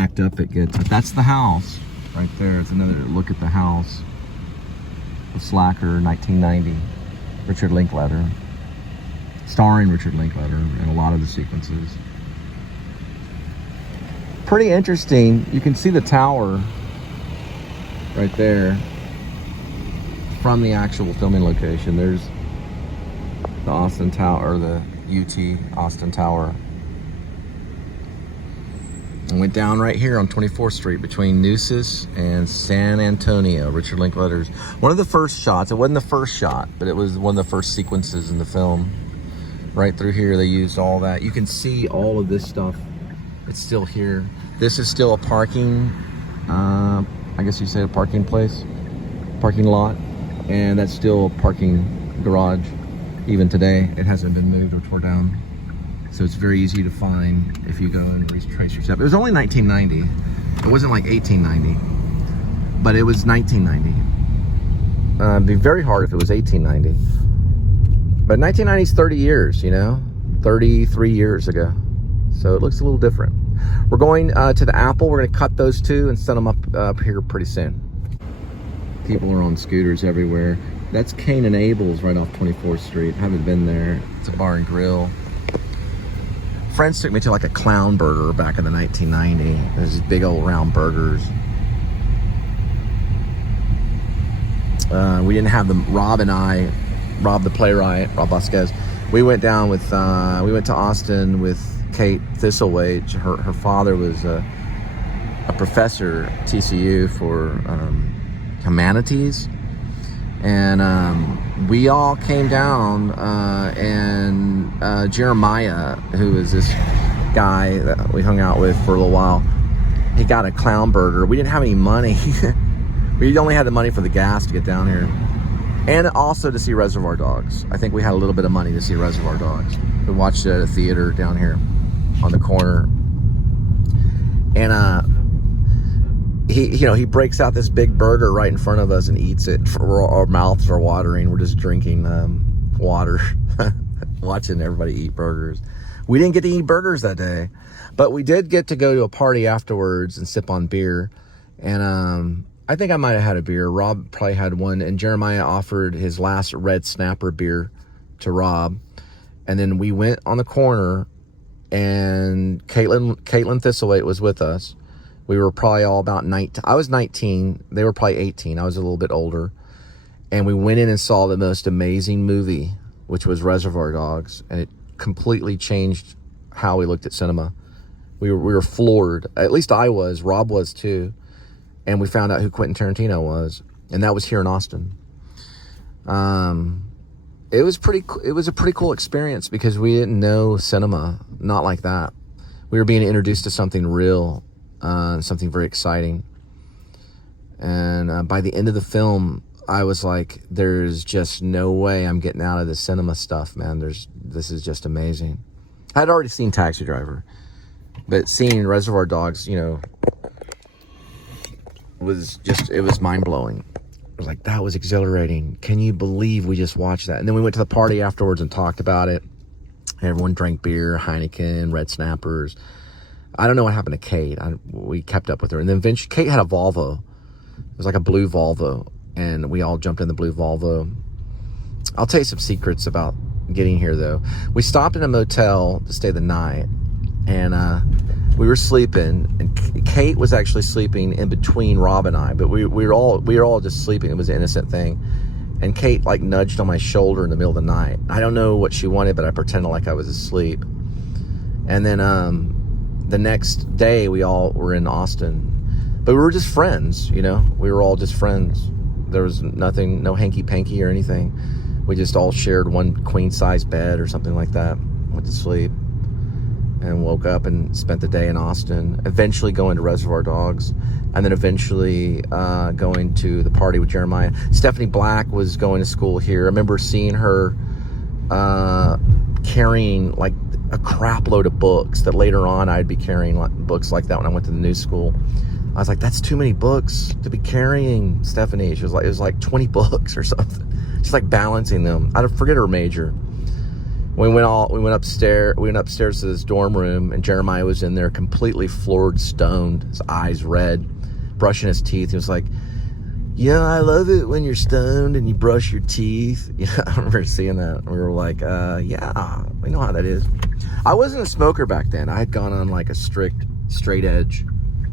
act up it gets. But that's the house right there. It's another look at the house. The Slacker, 1990. Richard Linklater. Starring Richard Linklater in a lot of the sequences. Pretty interesting. You can see the tower right there from the actual filming location. There's the Austin Tower, or the UT Austin Tower. And went down right here on 24th Street between Nueces and San Antonio. Richard Linklater's one of the first shots. It wasn't the first shot, but it was one of the first sequences in the film. Right through here, they used all that. You can see all of this stuff. It's still here. This is still a parking, I guess you say a parking place, parking lot, and that's still a parking garage. Even today, it hasn't been moved or torn down. So it's very easy to find if you go and retrace your steps. It was only 1990. It wasn't like 1890, but it was 1990. It'd be very hard if it was 1890. But 1990 is 30 years, you know, 33 years ago. So it looks a little different. We're going to the Apple. We're going to cut those two and set them up here pretty soon. People are on scooters everywhere. That's Cain and Abel's right off 24th Street. Haven't been there. It's a bar and grill. Friends took me to like a Clown Burger back in the 1990s. There's these big old round burgers. We didn't have them. Rob and I, Rob the playwright, Rob Vasquez, we went down with, we went to Austin with Kate Thistlethwaite. Her father was a professor at TCU for humanities. And we all came down, and Jeremiah, who is this guy that we hung out with for a little while, he got a Clown Burger. We didn't have any money. We only had the money for the gas to get down here. And also to see Reservoir Dogs. I think we had a little bit of money to see Reservoir Dogs. We watched it at a theater down here on the corner. And he breaks out this big burger right in front of us and eats it. Our mouths are watering. We're just drinking water, watching everybody eat burgers. We didn't get to eat burgers that day, but we did get to go to a party afterwards and sip on beer. And I think I might have had a beer. Rob probably had one, and Jeremiah offered his last Red Snapper beer to Rob. And then we went on the corner, and Caitlin Thistlethwaite was with us. We were probably all about 19. I was 19. They were probably 18. I was a little bit older. And we went in and saw the most amazing movie, which was Reservoir Dogs. And it completely changed how we looked at cinema. We were floored. At least I was. Rob was too. And we found out who Quentin Tarantino was. And that was here in Austin. It was a pretty cool experience because we didn't know cinema. Not like that. We were being introduced to something real. Something very exciting. And by the end of the film, I was like, there's just no way I'm getting out of the cinema stuff, man. This is just amazing. I'd already seen Taxi Driver, but seeing Reservoir Dogs, you know, it was mind-blowing. I was like, that was exhilarating. Can you believe we just watched that? And then we went to the party afterwards and talked about it. Everyone drank beer, Heineken, Red Snappers. I don't know what happened to Kate. We kept up with her. And then eventually, Kate had a Volvo. It was like a blue Volvo. And we all jumped in the blue Volvo. I'll tell you some secrets about getting here, though. We stopped in a motel to stay the night. And we were sleeping. And Kate was actually sleeping in between Rob and I. But we were all just sleeping. It was an innocent thing. And Kate, like, nudged on my shoulder in the middle of the night. I don't know what she wanted, but I pretended like I was asleep. And then the next day, we all were in Austin. But we were just friends, you know? We were all just friends. There was nothing, no hanky-panky or anything. We just all shared one queen-size bed or something like that. Went to sleep and woke up and spent the day in Austin. Eventually going to Reservoir Dogs. And then eventually going to the party with Jeremiah. Stephanie Black was going to school here. I remember seeing her carrying like a crap load of books that later on I'd be carrying books like that when I went to the new school. I was like, that's too many books to be carrying, Stephanie. She was like, it was like 20 books or something. She's like balancing them. I forget her major. We went upstairs to this dorm room, and Jeremiah was in there completely floored, stoned, his eyes red, brushing his teeth. He was like, yeah, I love it when you're stoned and you brush your teeth. Yeah, I remember seeing that. We were like, yeah, we know how that is. I wasn't a smoker back then. I had gone on like a strict straight edge,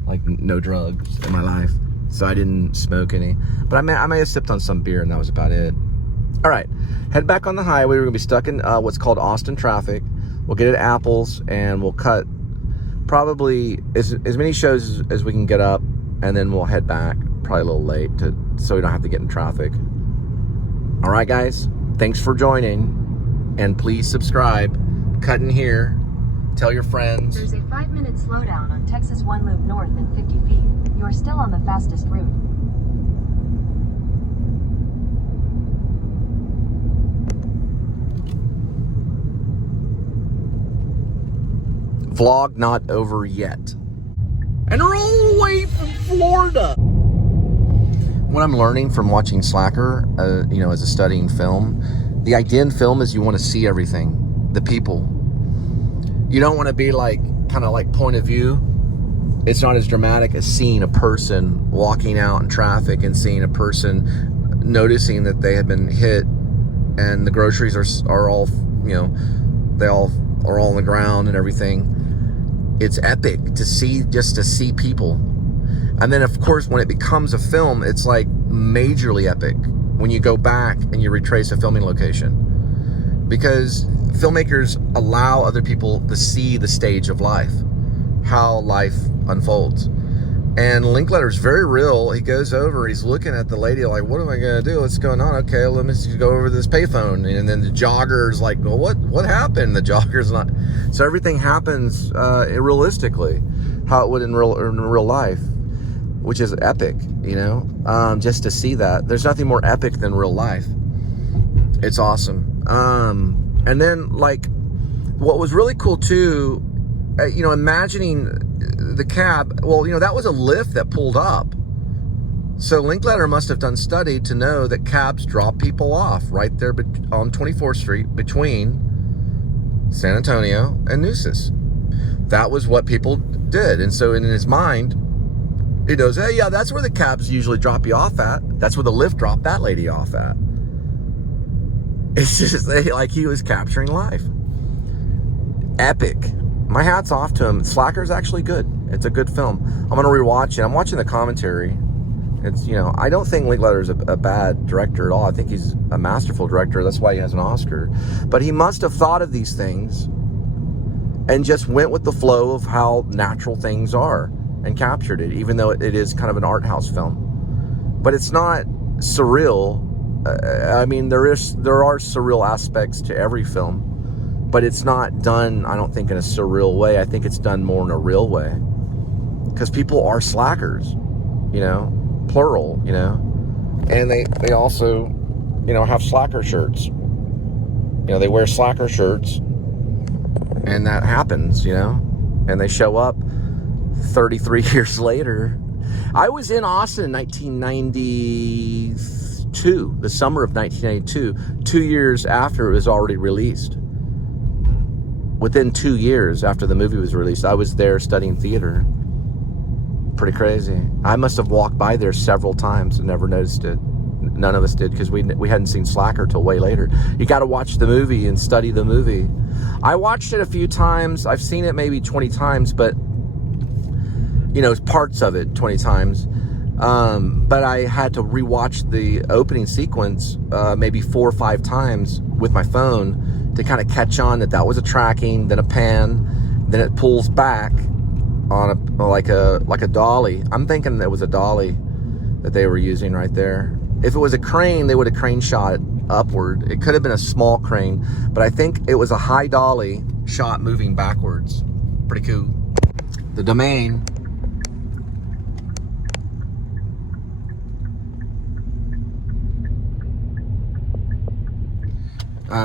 like no drugs in my life. So I didn't smoke any. But I may have sipped on some beer, and that was about it. All right, head back on the highway. We're going to be stuck in what's called Austin traffic. We'll get at Apple's, and we'll cut probably as many shows as we can get up, and then we'll head back. Probably a little late so we don't have to get in traffic. All right, guys, thanks for joining, and please subscribe. Cutting here. Tell your friends. There's a 5-minute slowdown on Texas 1 loop north in 50 feet. You are still on the fastest route. Vlog not over yet. And we're all the way from Florida. What I'm learning from watching Slacker, as a studying film, the idea in film is you want to see everything, the people. You don't want to be like, kind of like point of view. It's not as dramatic as seeing a person walking out in traffic and seeing a person noticing that they have been hit and the groceries are all, they all are all on the ground and everything. It's epic to see people. And then, of course, when it becomes a film, it's like majorly epic when you go back and you retrace a filming location. Because filmmakers allow other people to see the stage of life, how life unfolds. And Linkletter's very real. He goes over, he's looking at the lady like, what am I going to do? What's going on? Okay, let me just go over to this payphone. And then the jogger's like, well, what happened? The jogger's not. So everything happens realistically, how it would in real life, which is epic, just to see that. There's nothing more epic than real life. It's awesome. And then, like, what was really cool too, imagining the cab, well, that was a lift that pulled up. So Linkletter must have done study to know that cabs drop people off right there on 24th Street between San Antonio and Nueces. That was what people did. And so in his mind, he goes, hey, yeah, that's where the cabs usually drop you off at. That's where the lift dropped that lady off at. It's just like he was capturing life. Epic. My hat's off to him. Slacker's actually good. It's a good film. I'm going to rewatch it. I'm watching the commentary. It's, I don't think Linkletter's a bad director at all. I think he's a masterful director. That's why he has an Oscar. But he must have thought of these things and just went with the flow of how natural things are and captured it, even though it is kind of an art house film. But it's not surreal. I mean, there are surreal aspects to every film. But it's not done, I don't think, in a surreal way. I think it's done more in a real way. Because people are slackers, plural, And they also, have slacker shirts. They wear slacker shirts. And that happens, And they show up 33 years later. I was in Austin in 1992, the summer of 1992, 2 years after it was already released. Within 2 years after the movie was released, I was there studying theater. Pretty crazy. I must have walked by there several times and never noticed it. None of us did, because we hadn't seen Slacker till way later. You got to watch the movie and study the movie. I watched it a few times. I've seen it maybe 20 times, but parts of it 20 times. But I had to rewatch the opening sequence maybe 4 or 5 times with my phone to kind of catch on that was a tracking, then a pan, then it pulls back on like a dolly. I'm thinking it was a dolly that they were using right there. If it was a crane, they would have crane shot it upward. It could have been a small crane, but I think it was a high dolly shot moving backwards. Pretty cool. The Domain.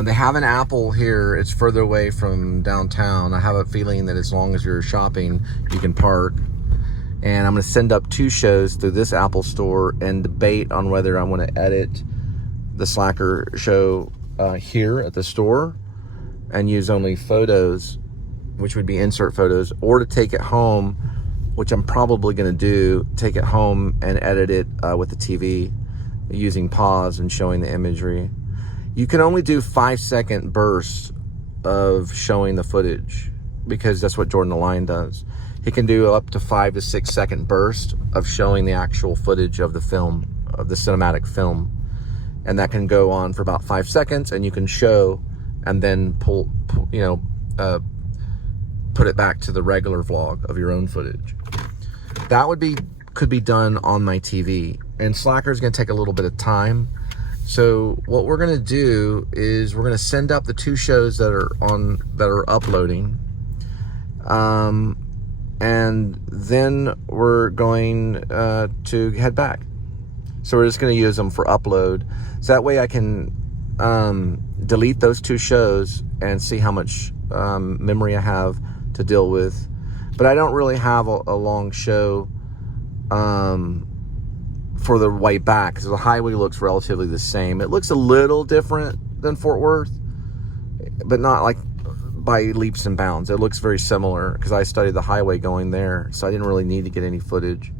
They have an Apple here. It's further away from downtown. I have a feeling that as long as you're shopping, you can park. And I'm going to send up 2 shows through this Apple store and debate on whether I want to edit the Slacker show here at the store and use only photos, which would be insert photos, or to take it home, which I'm probably going to do, take it home and edit it with the TV using pause and showing the imagery. You can only do 5-second bursts of showing the footage because that's what Jordan the Lion does. He can do up to 5 to 6 second bursts of showing the actual footage of the film, of the cinematic film. And that can go on for about 5 seconds, and you can show and then pull put it back to the regular vlog of your own footage. That could be done on my TV, and Slacker is going to take a little bit of time. So what we're going to do is we're going to send up the 2 shows that are uploading, and then we're going to head back. So we're just going to use them for upload, so that way I can delete those 2 shows and see how much memory I have to deal with. But I don't really have a long show for the way back, because the highway looks relatively the same. It looks a little different than Fort Worth, but not like by leaps and bounds. It looks very similar because I studied the highway going there, so I didn't really need to get any footage.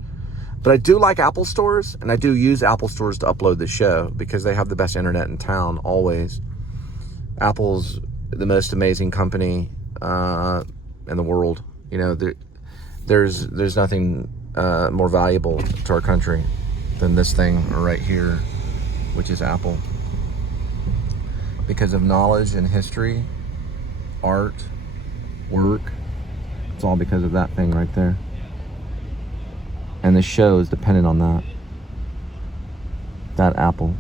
But I do like Apple stores, and I do use Apple stores to upload the show because they have the best internet in town always. Apple's the most amazing company in the world. You know, there's nothing more valuable to our country than this thing right here, which is Apple. Because of knowledge and history, art, work, it's all because of that thing right there. And the show is dependent on that Apple.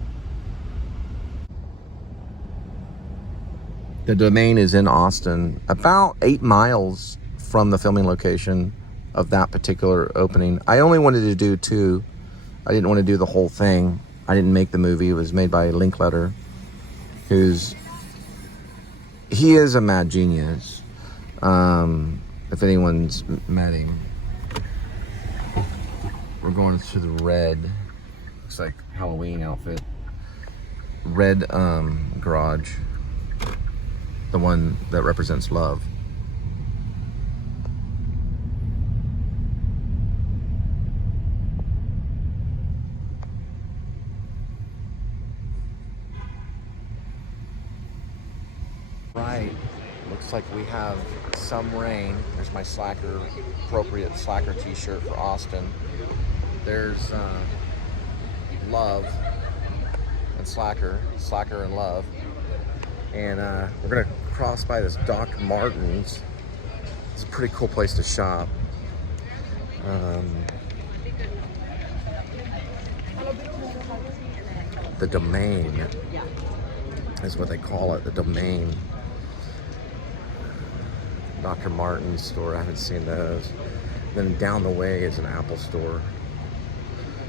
The domain is in Austin, about 8 miles from the filming location of that particular opening. I only wanted to do 2. I didn't want to do the whole thing. I didn't make the movie. It was made by Linkletter, he is a mad genius. If anyone's met him. We're going to the red, looks like Halloween outfit, red garage, the one that represents love. Right, looks like we have some rain. There's my Slacker, appropriate Slacker t-shirt for Austin. There's love and Slacker and love. And we're gonna cross by this Dr. Martin's. It's a pretty cool place to shop. The Domain is what they call it, the Domain. Dr. Martin's store, I haven't seen those. Then down the way is an Apple store.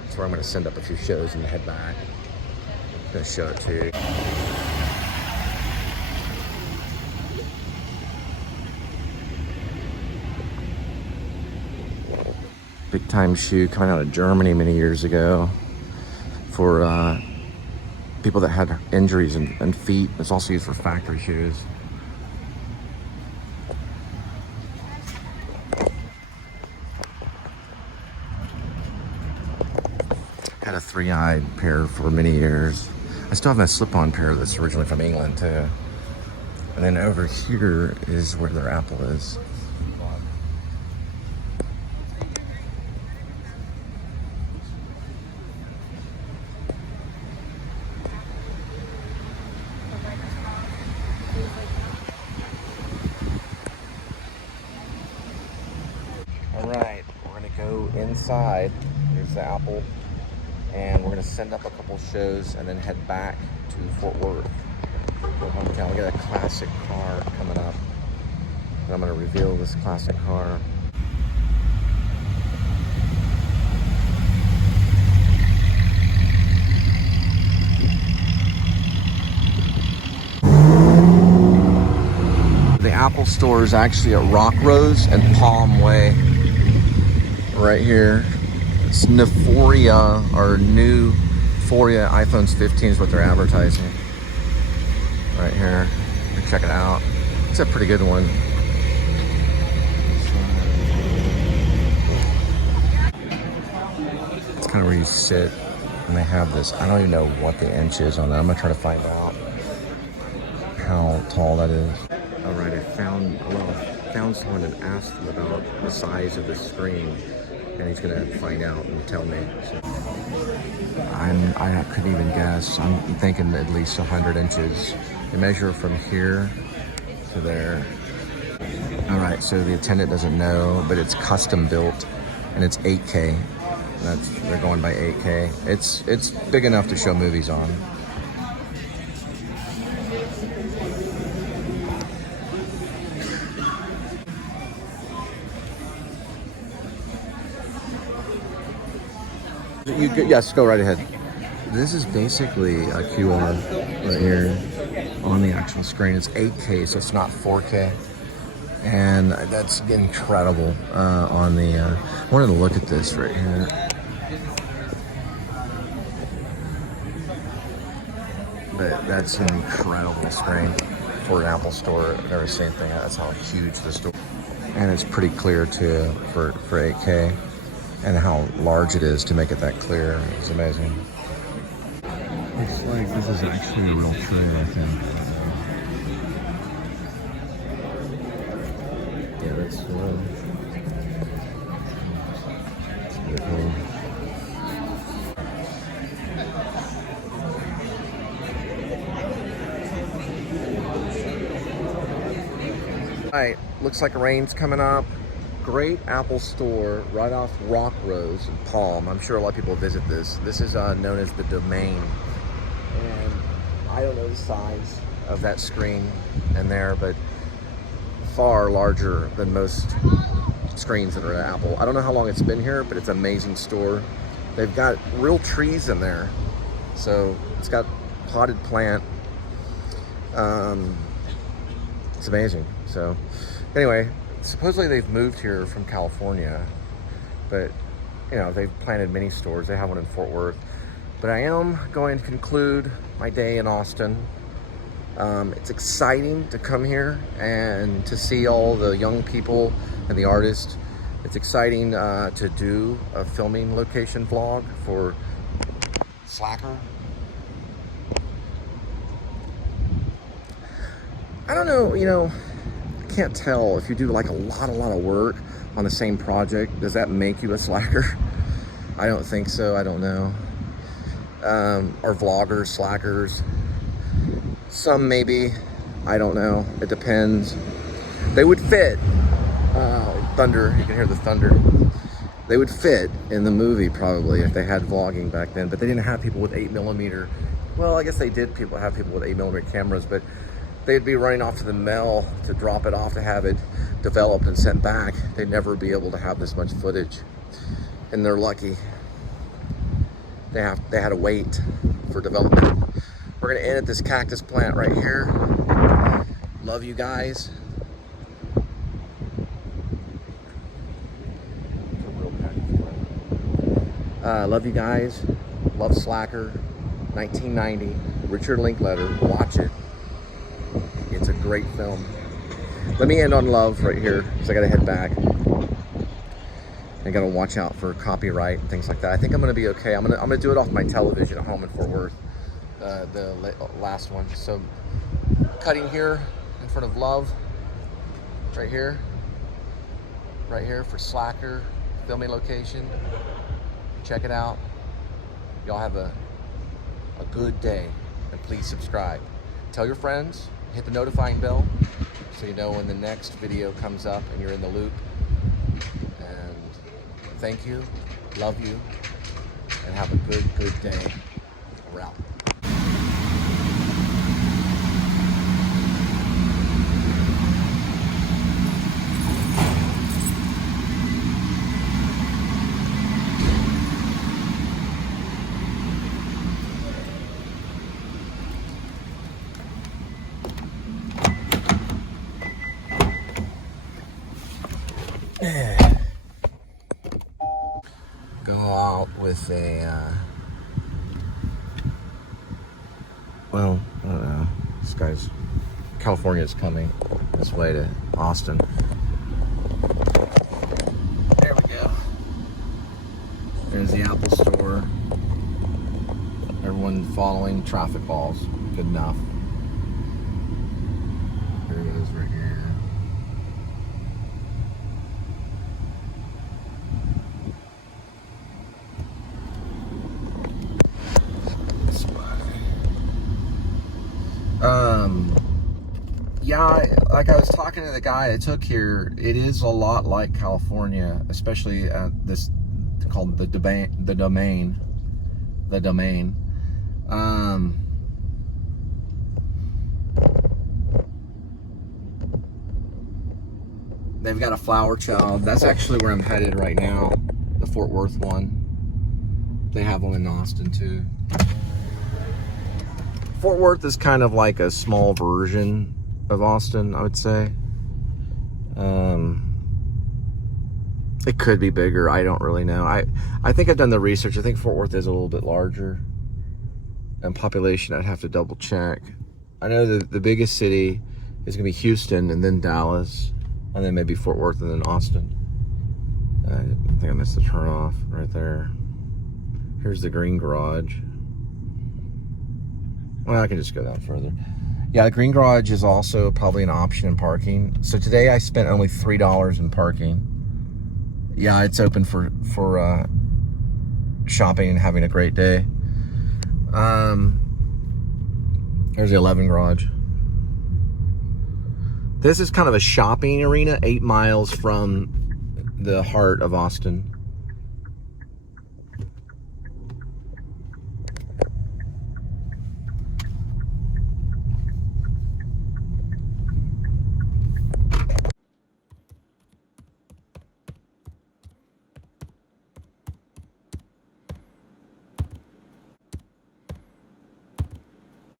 That's where I'm gonna send up a few shows and head back. I'm gonna show it to you. Big time shoe coming out of Germany many years ago for people that had injuries and feet. It's also used for factory shoes. Had a 3-eyed pair for many years. I still have my slip-on pair that's originally from England too. And then over here is where their Apple is. All right, we're gonna go inside. Here's the Apple. And we're gonna send up a couple shows and then head back to Fort Worth, to hometown. We got a classic car coming up, and I'm gonna reveal this classic car. The Apple store is actually at Rock Rose and Palm Way, right here. It's Neuphoria, or new Euphoria iPhones 15 is what they're advertising. Right here. Check it out. It's a pretty good one. It's kind of where you sit, and they have this. I don't even know what the inch is on that. I'm gonna try to find out how tall that is. All right, I found someone and asked him about the size of the screen, and he's gonna find out and tell me. So I couldn't even guess. I'm thinking at least 100 inches. They measure from here to there. All right, so the attendant doesn't know, but it's custom built, and it's 8K. They're going by 8K. It's big enough to show movies on. Yes, go right ahead. This is basically a QR right here on the actual screen. It's 8K, so it's not 4K. And that's incredible on the... I wanted to look at this right here. But that's an incredible screen for an Apple store. I've never seen anything. That's how huge the store. And it's pretty clear too for 8K. And how large it is to make it that clear. It's amazing. Looks like this is actually a real tray, I think. Yeah, that's pretty cool. Alright, looks like rain's coming up. Great Apple store right off Rock Rose and Palm. I'm sure a lot of people visit this. This is known as the Domain. And I don't know the size of that screen in there, but far larger than most screens that are at Apple. I don't know how long it's been here, but it's an amazing store. They've got real trees in there. So it's got potted plant. It's amazing. So anyway, supposedly they've moved here from California, but you know, they've planted many stores. They have one in Fort Worth. But I am going to conclude my day in Austin. It's exciting to come here and to see all the young people and the artists. It's exciting to do a filming location vlog for Slacker. I don't know, you know, I can't tell if you do like a lot of work on the same project, does that make you a slacker? I don't think so. I don't know. Or vloggers, slackers. Some maybe. I don't know. It depends. They would fit. Thunder. You can hear the thunder. They would fit in the movie probably if they had vlogging back then, but they didn't have people with 8mm. Well, I guess they did have people with 8mm cameras, but they'd be running off to the mail to drop it off to have it developed and sent back. They'd never be able to have this much footage. And they're lucky. They had to wait for development. We're gonna end at this cactus plant right here. Love you guys. Love you guys. Love Slacker. 1990. Richard Linklater. Watch it. It's a great film. Let me end on love right here, because I gotta head back. I gotta watch out for copyright and things like that. I think I'm gonna be okay. I'm gonna do it off my television at home in Fort Worth, the last one. So, cutting here in front of love, right here for Slacker filming location. Check it out. Y'all have a good day, and please subscribe. Tell your friends. Hit the notifying bell so you know when the next video comes up and you're in the loop. And thank you, love you, and have a good day. We're out. Go out with a, well, I don't know. This guy's California is coming this way to Austin. There we go. There's the Apple Store. Everyone following traffic laws. Good enough. There it is right here. Yeah, like I was talking to the guy that took here, it is a lot like California, especially this called the domain. They've got a flower child. That's actually where I'm headed right now, the Fort Worth one. They have one in Austin too. Fort Worth is kind of like a small version of Austin, I would say. It could be bigger. I don't really know. I think I've done the research. I think Fort Worth is a little bit larger. And population, I'd have to double check. I know the biggest city is going to be Houston, and then Dallas, and then maybe Fort Worth, and then Austin. I think I missed the turnoff right there. Here's the green garage. Well, I can just go down further. Yeah, the green garage is also probably an option in parking. So today I spent only $3 in parking. Yeah, it's open for shopping and having a great day. There's the 11 garage. This is kind of a shopping arena, 8 miles from the heart of Austin.